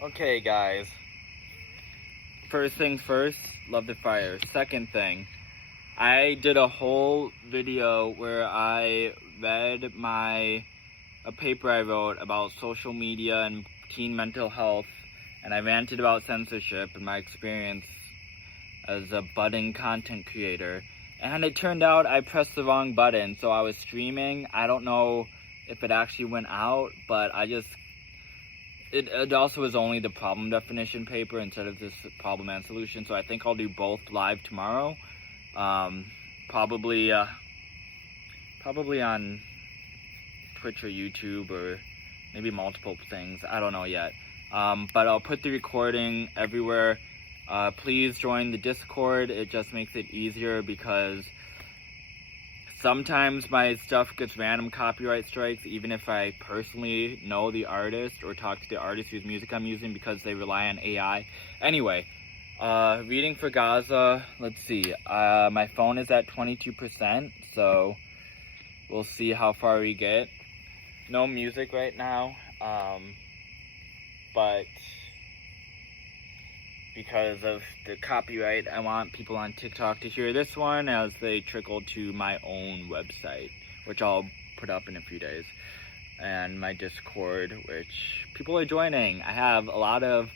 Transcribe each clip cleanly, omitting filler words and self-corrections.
Okay, guys. First things first, love the fire. Second thing, I did a whole video where I read a paper I wrote about social media and teen mental health, and I ranted about censorship and my experience as a budding content creator. And it turned out I pressed the wrong button, so I was streaming. I don't know if it actually went out, but it also was only the problem definition paper instead of this problem and solution, so I think I'll do both live tomorrow. Probably on Twitch or YouTube, or maybe multiple things. I don't know yet. But I'll put the recording everywhere. Please join the Discord. It just makes it easier because sometimes my stuff gets random copyright strikes, even if I personally know the artist or talk to the artist whose music I'm using, because they rely on AI. Anyway, reading for Gaza, let's see. My phone is at 22%, so we'll see how far we get. No music right now, but because of the copyright, I want people on TikTok to hear this one as they trickle to my own website, which I'll put up in a few days, and my Discord, which people are joining. I have a lot of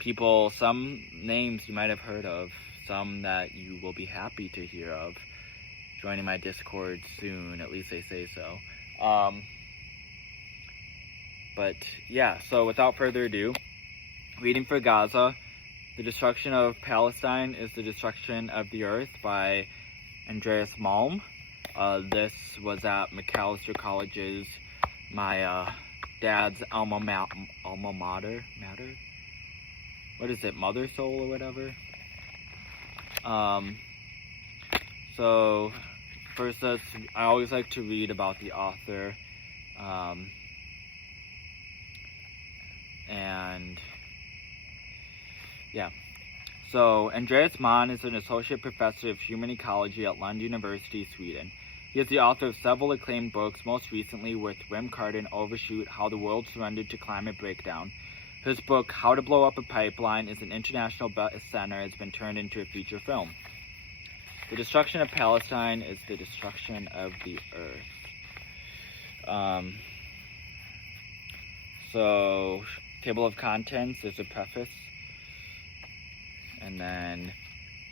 people, some names you might have heard of, some that you will be happy to hear of, joining my Discord soon, at least they say so. But yeah, so without further ado, reading for Gaza. The Destruction of Palestine is the Destruction of the Earth by Andreas Malm. This was at Macalester College's, my dad's alma mater? What is it, Mother Soul or whatever? So first, I always like to read about the author, and yeah. So Andreas Malm is an associate professor of human ecology at Lund University, Sweden. He is the author of several acclaimed books, most recently with Wim Carden, Overshoot, How the World Surrendered to Climate Breakdown. His book, How to Blow Up a Pipeline, is an international bestseller and has been turned into a feature film. The Destruction of Palestine is the Destruction of the Earth. So, table of contents, there's a preface. And then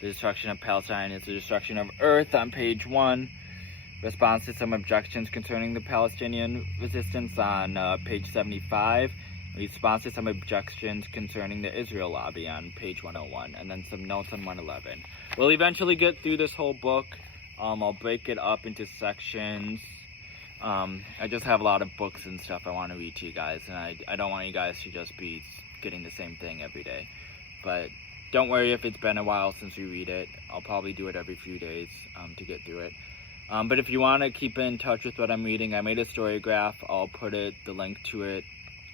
the Destruction of Palestine is the Destruction of Earth on page 1. Response to some objections concerning the Palestinian resistance on page 75. Response to some objections concerning the Israel lobby on page 101. And then some notes on 111. We'll eventually get through this whole book. I'll break it up into sections. I just have a lot of books and stuff I want to read to you guys. And I don't want you guys to just be getting the same thing every day. But don't worry if it's been a while since we read it. I'll probably do it every few days to get through it. But if you want to keep in touch with what I'm reading, I made a story graph. I'll put the link to it.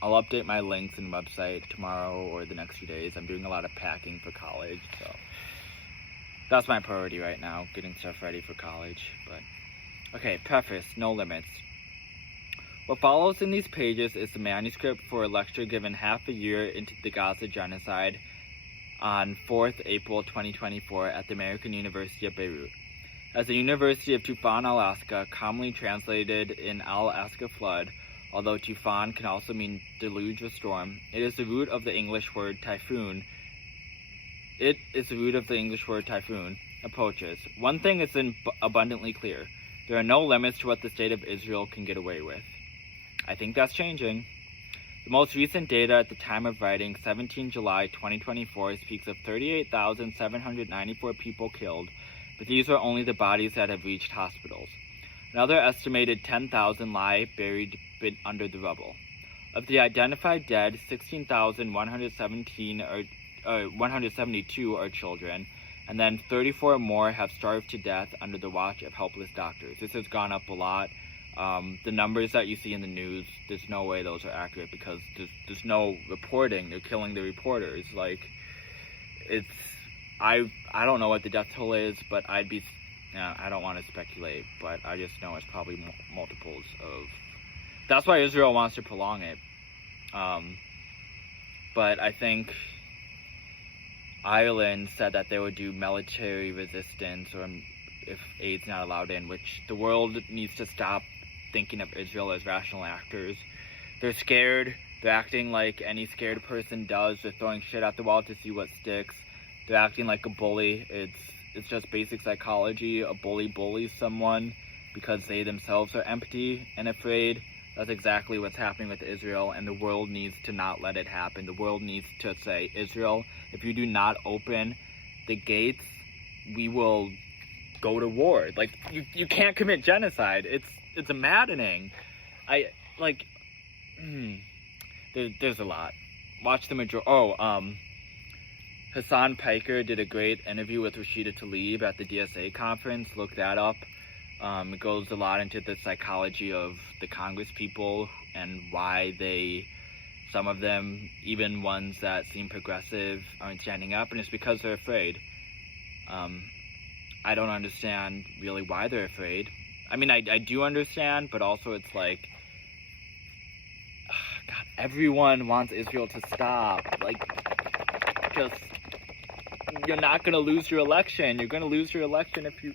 I'll update my links and website tomorrow or the next few days. I'm doing a lot of packing for college, so that's my priority right now, getting stuff ready for college. But okay, preface, no limits. What follows in these pages is the manuscript for a lecture given half a year into the Gaza genocide on 4th April 2024 at the American University of Beirut. As the University of Tufan, Alaska, commonly translated in Alaska flood, although Tufan can also mean deluge or storm, it is the root of the English word typhoon. Approaches. One thing is abundantly clear. There are no limits to what the state of Israel can get away with. I think that's changing. The most recent data at the time of writing, 17 July 2024, speaks of 38,794 people killed, but these are only the bodies that have reached hospitals. Another estimated 10,000 lie buried under the rubble. Of the identified dead, 172 are children, and then 34 more have starved to death under the watch of helpless doctors. This has gone up a lot. The numbers that you see in the news, there's no way those are accurate because there's no reporting. They're killing the reporters. I don't know what the death toll is, but I don't want to speculate, but I just know it's probably multiples of. That's why Israel wants to prolong it. but I think Ireland said that they would do military resistance, or if aid's not allowed in, which the world needs to stop thinking of Israel as rational actors. They're scared. They're acting like any scared person does. They're throwing shit at the wall to see what sticks. They're acting like a bully. It's just basic psychology. A bully bullies someone because they themselves are empty and afraid. That's exactly what's happening with Israel, and the world needs to not let it happen. The world needs to say, Israel, if you do not open the gates, we will go to war. Like, you can't commit genocide. It's maddening. There's a lot. Watch the Hassan Piker did a great interview with Rashida Tlaib at the DSA conference. Look that up. It goes a lot into the psychology of the Congress people and why some of them, even ones that seem progressive, aren't standing up, and it's because they're afraid. I don't understand really why they're afraid. I mean, I do understand, but also it's like, God, everyone wants Israel to stop. Like, just, you're not going to lose your election. You're going to lose your election if you...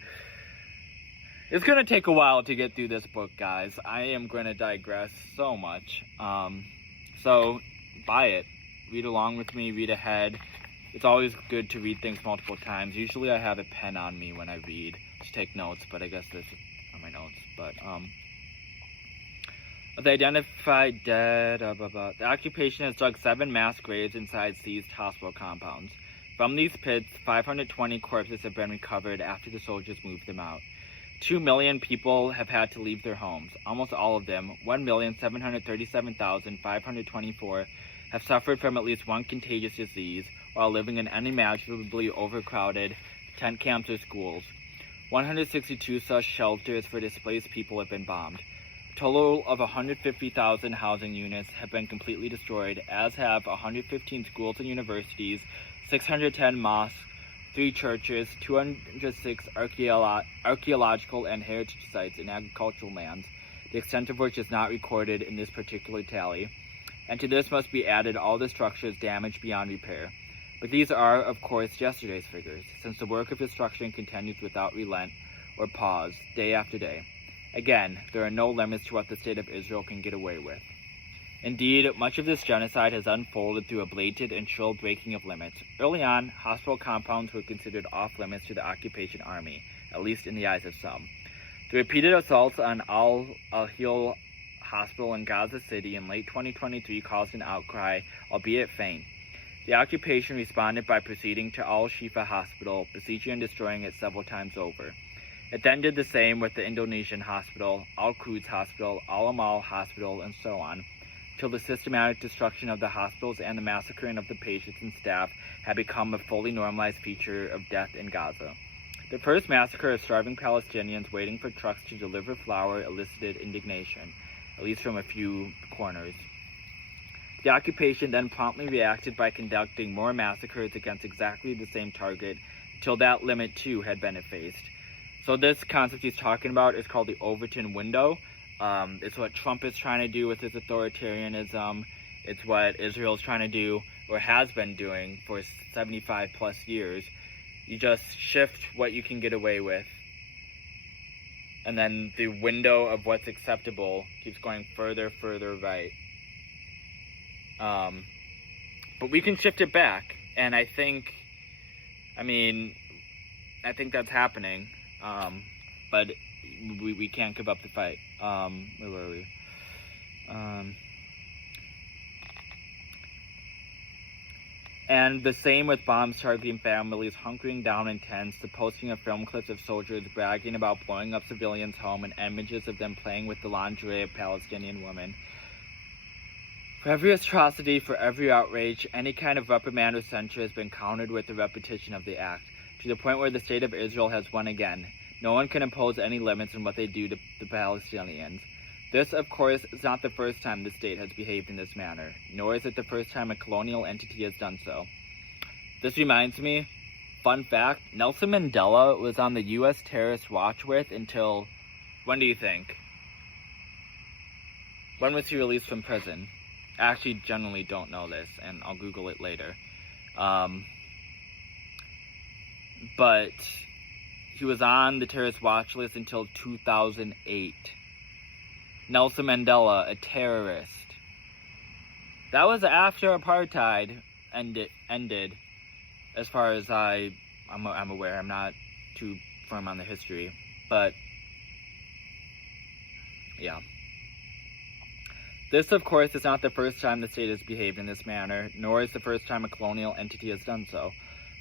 It's going to take a while to get through this book, guys. I am going to digress so much. So, buy it. Read along with me. Read ahead. It's always good to read things multiple times. Usually I have a pen on me when I read to take notes, but I guess this are my notes. But, the identified dead, The occupation has dug 7 mass graves inside seized hospital compounds. From these pits, 520 corpses have been recovered after the soldiers moved them out. 2 million people have had to leave their homes. Almost all of them, 1,737,524, have suffered from at least one contagious disease while living in unimaginably overcrowded tent camps or schools. 162 such shelters for displaced people have been bombed. A total of 150,000 housing units have been completely destroyed, as have 115 schools and universities, 610 mosques, 3 churches, 206 archaeological and heritage sites and agricultural lands, the extent of which is not recorded in this particular tally. And to this must be added all the structures damaged beyond repair. But these are, of course, yesterday's figures, since the work of destruction continues without relent or pause, day after day. Again, there are no limits to what the state of Israel can get away with. Indeed, much of this genocide has unfolded through a blatant and shrill breaking of limits. Early on, hospital compounds were considered off-limits to the occupation army, at least in the eyes of some. The repeated assaults on Al-Hil Hospital in Gaza City in late 2023 caused an outcry, albeit faint. The occupation responded by proceeding to Al-Shifa Hospital, besieging and destroying it several times over. It then did the same with the Indonesian hospital, Al-Quds Hospital, Al-Amal Hospital, and so on, till the systematic destruction of the hospitals and the massacring of the patients and staff had become a fully normalized feature of death in Gaza. The first massacre of starving Palestinians waiting for trucks to deliver flour elicited indignation, at least from a few corners. The occupation then promptly reacted by conducting more massacres against exactly the same target until that limit too had been effaced. So this concept he's talking about is called the Overton window. It's what Trump is trying to do with his authoritarianism. It's what Israel's trying to do, or has been doing, for 75 plus years. You just shift what you can get away with, and then the window of what's acceptable keeps going further right. But we can shift it back, and I think that's happening. But we can't give up the fight. Where were we? And the same with bombs targeting families hunkering down in tents, the posting of film clips of soldiers bragging about blowing up civilians' home, and images of them playing with the lingerie of Palestinian women. For every atrocity, for every outrage, any kind of reprimand or censure has been countered with the repetition of the act, to the point where the state of Israel has won again. No one can impose any limits on what they do to the Palestinians. This, of course, is not the first time the state has behaved in this manner, nor is it the first time a colonial entity has done so. This reminds me, fun fact, Nelson Mandela was on the U.S. terrorist watch list until, when do you think? When was he released from prison? actually generally don't know this, and I'll Google it later. But he was on the terrorist watch list until 2008. Nelson Mandela, a terrorist. That was after apartheid ended, as far as I'm aware. I'm not too firm on the history, but yeah. This, of course, is not the first time the state has behaved in this manner, nor is the first time a colonial entity has done so.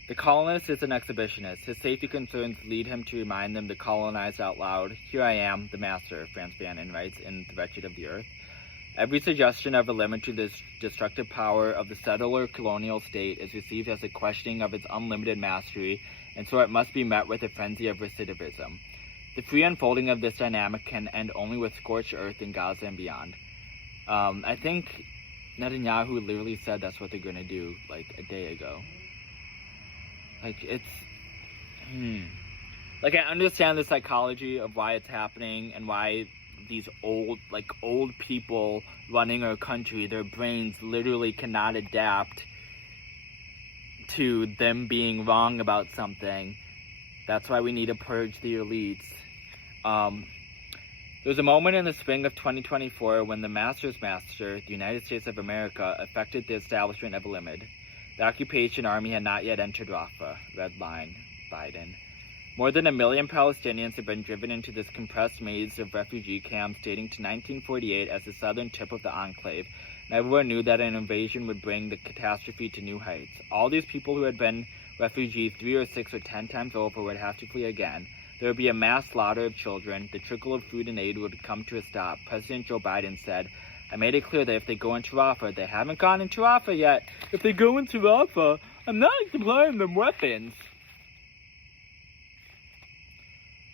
The colonist is an exhibitionist. His safety concerns lead him to remind them to colonize out loud. Here I am, the master, Franz Bannon writes in The Wretched of the Earth. Every suggestion of a limit to this destructive power of the settler colonial state is received as a questioning of its unlimited mastery, and so it must be met with a frenzy of recidivism. The free unfolding of this dynamic can end only with scorched earth in Gaza and beyond. I think Netanyahu literally said that's what they're going to do, like, a day ago. Like, it's... Like, I understand the psychology of why it's happening and why these old people running our country, their brains literally cannot adapt to them being wrong about something. That's why we need to purge the elites. There was a moment in the spring of 2024 when the master's master, the United States of America, effected the establishment of a limit. The occupation army had not yet entered Rafah. Red line, Biden. More than 1 million Palestinians have been driven into this compressed maze of refugee camps dating to 1948 as the southern tip of the enclave, and everyone knew that an invasion would bring the catastrophe to new heights. All these people who had been refugees 3 or 6 or 10 times over would have to flee again. There would be a mass slaughter of children. The trickle of food and aid would come to a stop. President Joe Biden said, I made it clear that if they go into Rafah, they haven't gone into Rafah yet. If they go into Rafah, I'm not supplying them weapons.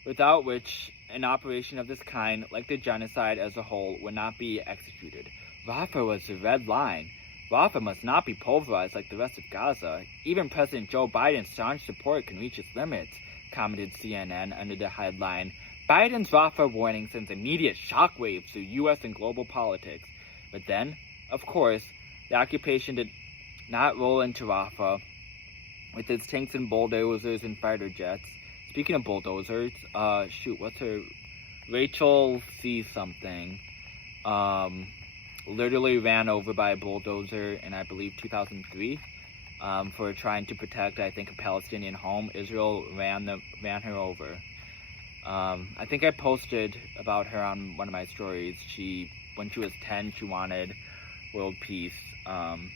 Without which, an operation of this kind, like the genocide as a whole, would not be executed. Rafah was the red line. Rafah must not be pulverized like the rest of Gaza. Even President Joe Biden's staunch support can reach its limits, commented CNN under the headline, Biden's Rafah warning sends immediate shockwaves through U.S. and global politics. But then, of course, the occupation did not roll into Rafah with its tanks and bulldozers and fighter jets. Speaking of bulldozers, what's her? Rachel C. something, literally ran over by a bulldozer in, I believe, 2003, for trying to protect, I think, a Palestinian home. Israel ran her over. I think I posted about her on one of my stories. When she was 10, she wanted world peace, and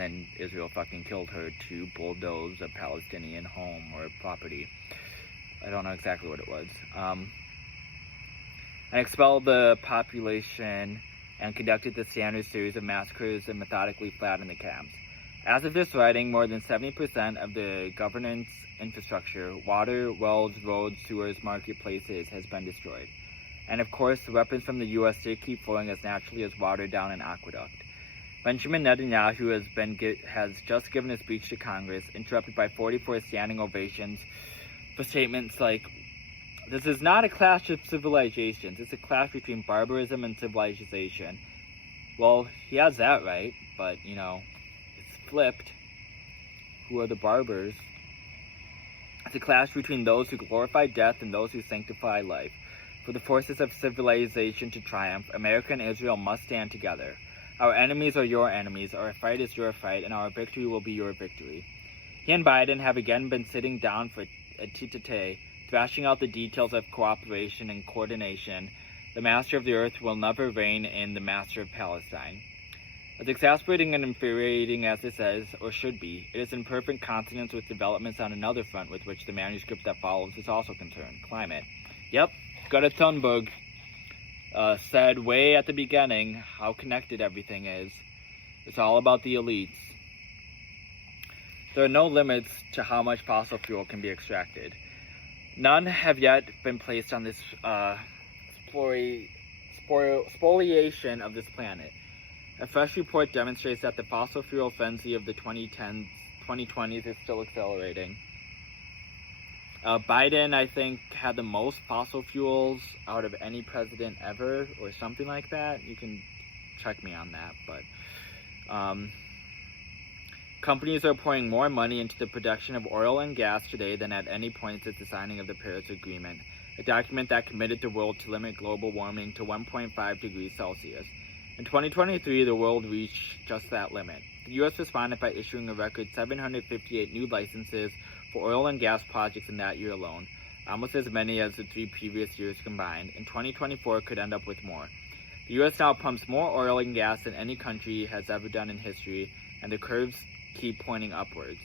then Israel fucking killed her to bulldoze a Palestinian home or property. I don't know exactly what it was. And expelled the population and conducted the standard series of massacres and methodically flattened the camps. As of this writing, more than 70% of the governance infrastructure, water, wells, roads, sewers, marketplaces, has been destroyed. And of course, the weapons from the U.S. still keep flowing as naturally as water down an aqueduct. Benjamin Netanyahu has just given a speech to Congress, interrupted by 44 standing ovations for statements like, this is not a clash of civilizations, it's a clash between barbarism and civilization. Well, he has that right, but, it's flipped. Who are the barbers? It's a clash between those who glorify death and those who sanctify life. For the forces of civilization to triumph, America and Israel must stand together. Our enemies are your enemies, our fight is your fight, and our victory will be your victory. He and Biden have again been sitting down for a tete-a-tete, thrashing out the details of cooperation and coordination. The master of the earth will never reign in the master of Palestine. As exasperating and infuriating as this is, or should be, it is in perfect consonance with developments on another front with which the manuscript that follows is also concerned, climate. Yep, Greta Thunberg said way at the beginning how connected everything is. It's all about the elites. There are no limits to how much fossil fuel can be extracted. None have yet been placed on this spoliation of this planet. A fresh report demonstrates that the fossil fuel frenzy of the 2020s is still accelerating. Biden, I think, had the most fossil fuels out of any president ever, or something like that. You can check me on that, but companies are pouring more money into the production of oil and gas today than at any point since the signing of the Paris Agreement, a document that committed the world to limit global warming to 1.5 degrees Celsius. In 2023, the world reached just that limit. The U.S. responded by issuing a record 758 new licenses for oil and gas projects in that year alone, almost as many as the 3 previous years combined, and 2024 could end up with more. The U.S. now pumps more oil and gas than any country has ever done in history, and the curves keep pointing upwards.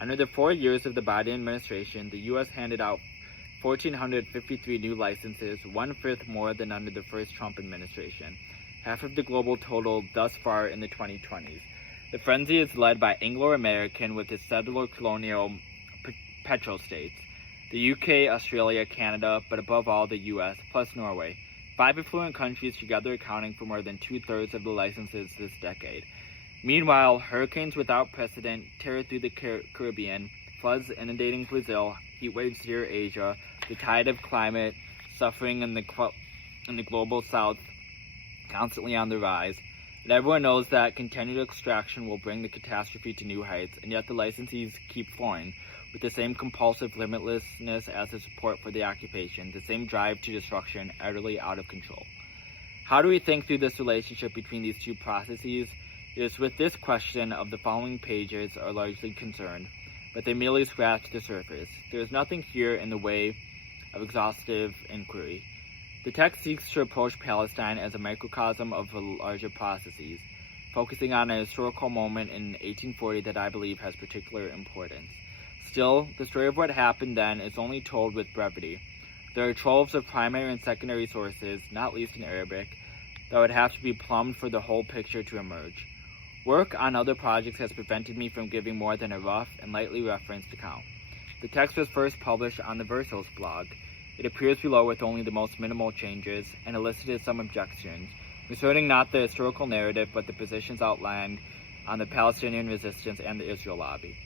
Under the 4 years of the Biden administration, the U.S. handed out 1,453 new licenses, 1/5 more than under the first Trump administration, half of the global total thus far in the 2020s. The frenzy is led by Anglo-American with its settler colonial petrostates, the UK, Australia, Canada, but above all the US, plus Norway. 5 affluent countries together accounting for more than 2/3 of the licenses this decade. Meanwhile, hurricanes without precedent tear through the Caribbean, floods inundating Brazil, heat waves tear Asia, the tide of climate suffering in the global south constantly on the rise. And everyone knows that continued extraction will bring the catastrophe to new heights, and yet the licensees keep flowing, with the same compulsive limitlessness as the support for the occupation, the same drive to destruction utterly out of control. How do we think through this relationship between these two processes? It is with this question of the following pages are largely concerned, but they merely scratch the surface. There is nothing here in the way of exhaustive inquiry. The text seeks to approach Palestine as a microcosm of larger processes, focusing on a historical moment in 1840 that I believe has particular importance. Still, the story of what happened then is only told with brevity. There are troves of primary and secondary sources, not least in Arabic, that would have to be plumbed for the whole picture to emerge. Work on other projects has prevented me from giving more than a rough and lightly referenced account. The text was first published on the Versos blog. It appears below with only the most minimal changes, and elicited some objections, concerning not the historical narrative but the positions outlined on the Palestinian resistance and the Israel lobby.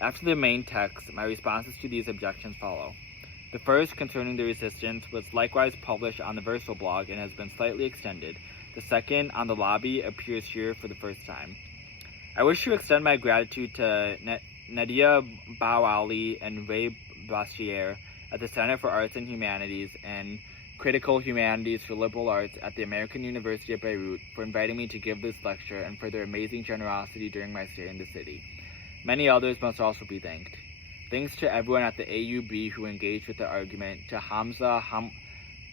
After the main text, my responses to these objections follow. The first, concerning the resistance, was likewise published on the Verso blog and has been slightly extended. The second, on the lobby, appears here for the first time. I wish to extend my gratitude to Nadia Bouali and Ray Bastier at the Center for Arts and Humanities and Critical Humanities for Liberal Arts at the American University of Beirut for inviting me to give this lecture and for their amazing generosity during my stay in the city. Many others must also be thanked. Thanks to everyone at the AUB who engaged with the argument, to Hamza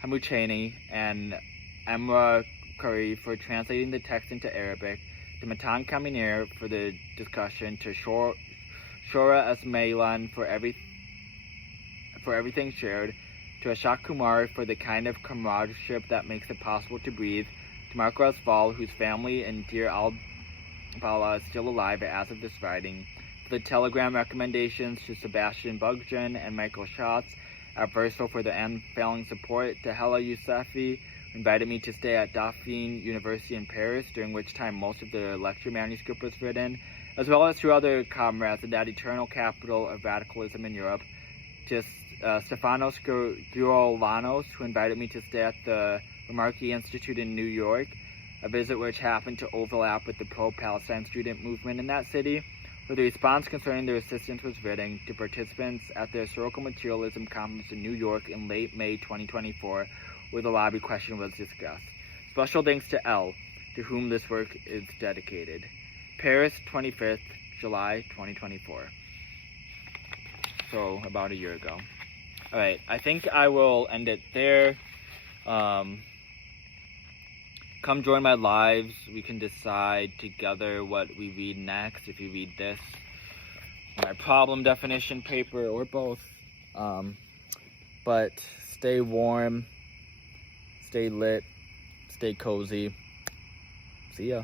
Hamucheni and Emra Curry for translating the text into Arabic, to Matan Kaminer for the discussion, to Shora Asmailan for everything shared, to Ashok Kumar for the kind of comradeship that makes it possible to breathe, to Marco Asfal, whose family in Deir al-Bala is still alive as of this writing, to the telegram recommendations, to Sebastian Bugjan and Michael Schatz at Verso for their unfailing support, to Hella Yousefi, who invited me to stay at Dauphine University in Paris, during which time most of the lecture manuscript was written, as well as to other comrades in that eternal capital of radicalism in Europe, to Stefanos Giroulanos, who invited me to stay at the Remarque Institute in New York, a visit which happened to overlap with the pro-Palestine student movement in that city, where the response concerning the resistance was written, to participants at the Historical Materialism Conference in New York in late May 2024, where the lobby question was discussed. Special thanks to L, to whom this work is dedicated. Paris, 25th July 2024. So, about a year ago. Alright, I think I will end it there. Come join my lives. We can decide together what we read next. If you read this, my problem definition paper, or both. But stay warm, stay lit, stay cozy. See ya.